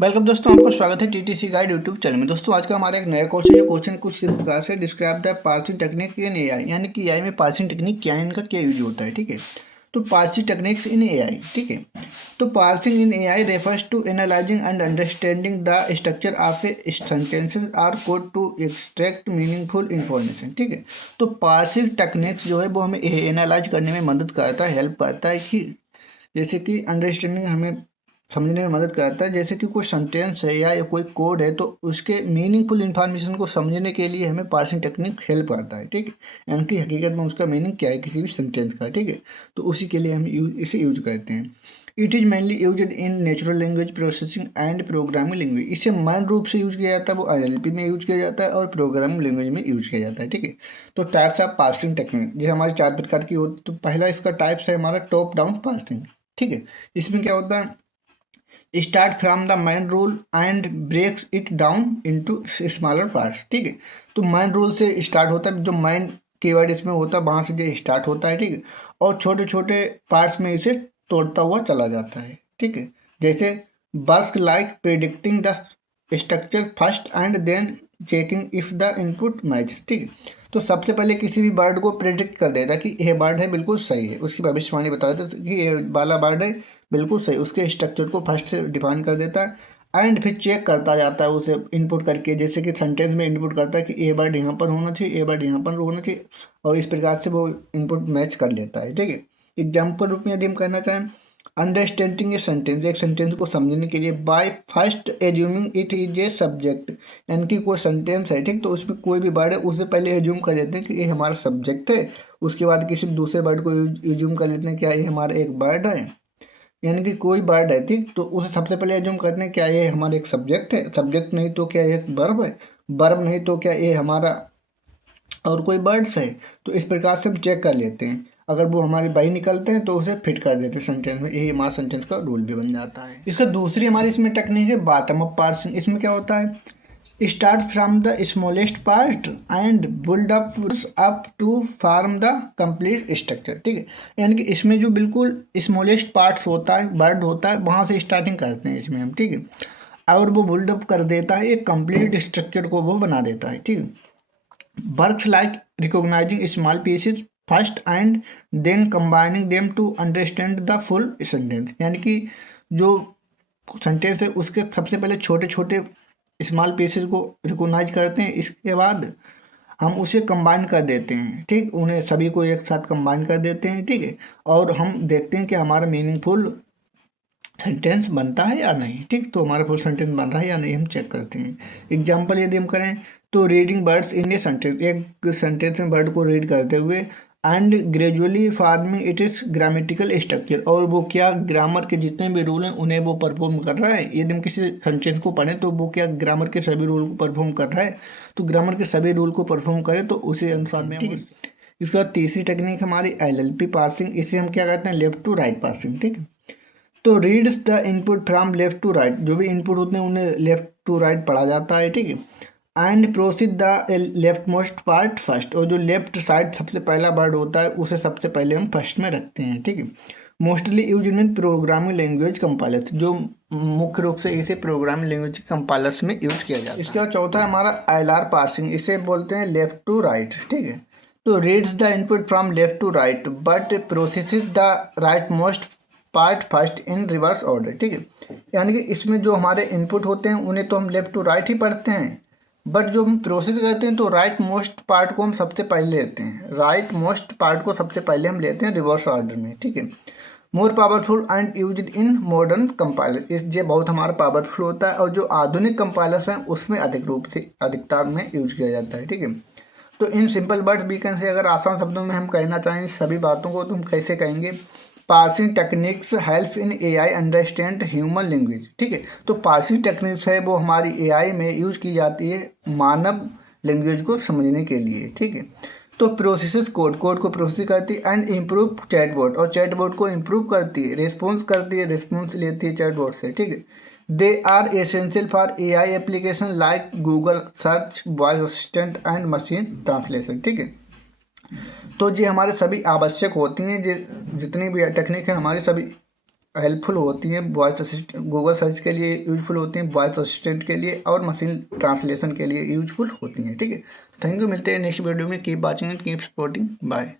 Welcome दोस्तों, आपका स्वागत है टीटीसी गाइड यूट्यूब चैनल में। दोस्तों आज का हमारा एक नया क्वेश्चन है। जो क्वेश्चन कुछ इस प्रकार से describe the parsing technique in AI, यानी कि एआई में पार्सिंग टेक्निक क्या है, इनका क्या यूज होता है। ठीक है, तो पार्सिंग टेक्निक्स इन एआई। ठीक है, तो parsing in AI refers to analysing and understanding the structure of a sentences or code to extract meaningful information. ठीक है, तो पार्सिंग टेक्निक्स जो है वो हमें एनालाइज करने में मदद करता है, हेल्प करता है कि जैसे कि अंडरस्टैंडिंग हमें समझने में मदद करता है। जैसे कि कोई सेंटेंस है या कोई कोड है, तो उसके मीनिंगफुल इन्फॉर्मेशन को समझने के लिए हमें पार्सिंग टेक्निक हेल्प करता है। ठीक है, यानी कि हकीकत में उसका मीनिंग क्या है किसी भी सेंटेंस का। ठीक है, तो उसी के लिए हम इसे यूज करते हैं। It is mainly use in natural language processing and programming language. इसे मेन रूप से यूज किया जाता है, वो NLP में यूज किया जाता है और प्रोग्रामिंग लैंग्वेज में यूज किया जाता है। ठीक है, तो टाइप्स ऑफ पार्सिंग टेक्निक जैसे हमारी 4 प्रकार की होती। तो पहला इसका टाइप्स है हमारा टॉप डाउन पार्सिंग। ठीक है, इसमें क्या होता है, start from the main rule and breaks it down into smaller parts. ठीक है, तो मेन रूल से स्टार्ट होता है, जो मेन कीवर्ड इसमें होता है वहाँ से जो स्टार्ट होता है। ठीक है, और छोटे छोटे पार्ट्स में इसे तोड़ता हुआ चला जाता है। ठीक है, जैसे work like predicting the structure first and then checking if the input match. ठीक है, तो सबसे पहले किसी भी वर्ड को प्रिडिक्ट कर देता है कि यह वर्ड है बिल्कुल सही है, उसकी भविष्यवाणी बता देता है कि ये वाला वर्ड है बिल्कुल सही, उसके स्ट्रक्चर को फर्स्ट से डिफाइन कर देता है एंड फिर चेक करता जाता है उसे इनपुट करके। जैसे कि सेंटेंस में इनपुट करता है कि ए वर्ड यहाँ पर होना चाहिए, ए वर्ड यहाँ पर होना चाहिए, और इस प्रकार से वो इनपुट मैच कर लेता है। ठीक है, एग्जाम्पल रूप में यदि हम कहना चाहें, अंडरस्टैंडिंग ए सेंटेंस, एक सेंटेंस को समझने के लिए by first assuming it is a subject, यानी कि कोई सेंटेंस है। ठीक, तो उसमें कोई भी वर्ड है उससे पहले एज्यूम कर लेते हैं कि ये हमारा सब्जेक्ट है। उसके बाद किसी दूसरे वर्ड को एज्यूम कर लेते हैं क्या ये हमारा एक वर्ड है, यानी कि कोई वर्ड है। ठीक, तो उसे सबसे पहले एज्यूम करते हैं क्या ये हमारा एक सब्जेक्ट है, सब्जेक्ट नहीं तो क्या ये एक वर्ब है, वर्ब नहीं तो क्या ये हमारा और कोई वर्ड्स है। तो इस प्रकार से हम चेक कर लेते हैं, अगर वो हमारे बाई निकलते हैं तो उसे फिट कर देते हैं सेंटेंस में। यही हमारा सेंटेंस का रूल भी बन जाता है। इसका दूसरी हमारी इसमें टेक्निक है बॉटम अप पार्सिंग। इसमें क्या होता है, start from the smallest part and build up to form the complete structure. ठीक है, यानी कि इसमें जो बिल्कुल स्मॉलेस्ट पार्ट्स होता है, वर्ड होता है, वहाँ से स्टार्टिंग करते हैं इसमें हम। ठीक है, और वो बिल्ड अप कर देता है, एक कंप्लीट स्ट्रक्चर को वो बना देता है। ठीक है, works like recognising small pieces first and then combining them to understand the full sentence, यानी कि जो सेंटेंस है उसके सबसे पहले छोटे छोटे स्मॉल पीसेस को रिकॉग्नाइज करते हैं, इसके बाद हम उसे कंबाइन कर देते हैं। ठीक, उन्हें सभी को एक साथ कंबाइन कर देते हैं। ठीक है, और हम देखते हैं कि हमारा मीनिंगफुल सेंटेंस बनता है या नहीं। ठीक, तो हमारा फुल सेंटेंस बन रहा है या नहीं हम चेक करते हैं। एग्जाम्पल यदि हम करें तो reading words in a sentence, एक सेंटेंस में वर्ड को रीड करते हुए and gradually farming it is grammatical structure, और वो क्या ग्रामर के जितने भी रूल हैं उन्हें वो परफॉर्म कर रहा है। यदि हम किसी सेंटेंस को पढ़ें तो वो क्या ग्रामर के सभी रूल को परफॉर्म कर रहा है, तो ग्रामर के सभी रूल को परफॉर्म करें तो उसी अनुसार में हम। इसके बाद तीसरी टेक्निक हमारी LLP पार्सिंग। इसे हम क्या कहते हैं, लेफ्ट टू राइट पार्सिंग। ठीक है, तो reads the input from left to right, जो भी इनपुट होते हैं उन्हें लेफ्ट टू राइट पढ़ा जाता है। ठीक है, and proceed the left most part first, और जो लेफ्ट साइड सबसे पहला वर्ड होता है उसे सबसे पहले हम फर्स्ट में रखते हैं। ठीक है, mostly use in programming language compilers, जो मुख्य रूप से इसे प्रोग्रामिंग लैंग्वेज कंपाइलर्स में यूज किया जाता है। इसके बाद चौथा है हमारा LR पार्सिंग। इसे बोलते हैं लेफ्ट टू राइट। ठीक है, तो reads the input from left to right but processes the rightmost part first in reverse order. ठीक है, यानी कि इसमें जो हमारे इनपुट होते हैं उन्हें तो हम लेफ्ट टू राइट ही पढ़ते हैं, बट जो हम प्रोसेस करते हैं तो राइट मोस्ट पार्ट को हम सबसे पहले लेते हैं, राइट मोस्ट पार्ट को सबसे पहले हम लेते हैं रिवर्स ऑर्डर में। ठीक है, more powerful and used in modern compiler, इस ये बहुत हमारा पावरफुल होता है और जो आधुनिक कंपाइलर्स हैं उसमें अधिक रूप से अधिकता में यूज किया जाता है। ठीक है, तो in simple words we can say, अगर आसान शब्दों में हम कहना चाहें सभी बातों को तो हम कैसे कहेंगे, parsing techniques help in AI understand human language. ठीक है, तो पार्सिंग टेक्निक्स है वो हमारी AI में यूज की जाती है मानव लैंग्वेज को समझने के लिए। ठीक है, तो प्रोसेसेस कोड को प्रोसेस करती है एंड इम्प्रूव चैटबॉट, और चैटबॉट को इम्प्रूव करती है, रिस्पॉन्स करती है, रिस्पॉन्स लेती है चैटबॉट से। ठीक है, they are essential for AI application like Google search, voice assistant and machine translation. ठीक है, तो ये हमारे सभी आवश्यक होती हैं, जितनी भी टेक्निक है हमारी सभी हेल्पफुल होती हैं वॉइस असिस्टेंट, गूगल सर्च के लिए यूजफुल होती हैं, वॉइस असिस्टेंट के लिए और मशीन ट्रांसलेशन के लिए यूजफुल होती हैं। ठीक है, थैंक यू, मिलते हैं नेक्स्ट वीडियो में। Keep watching and keep supporting, bye.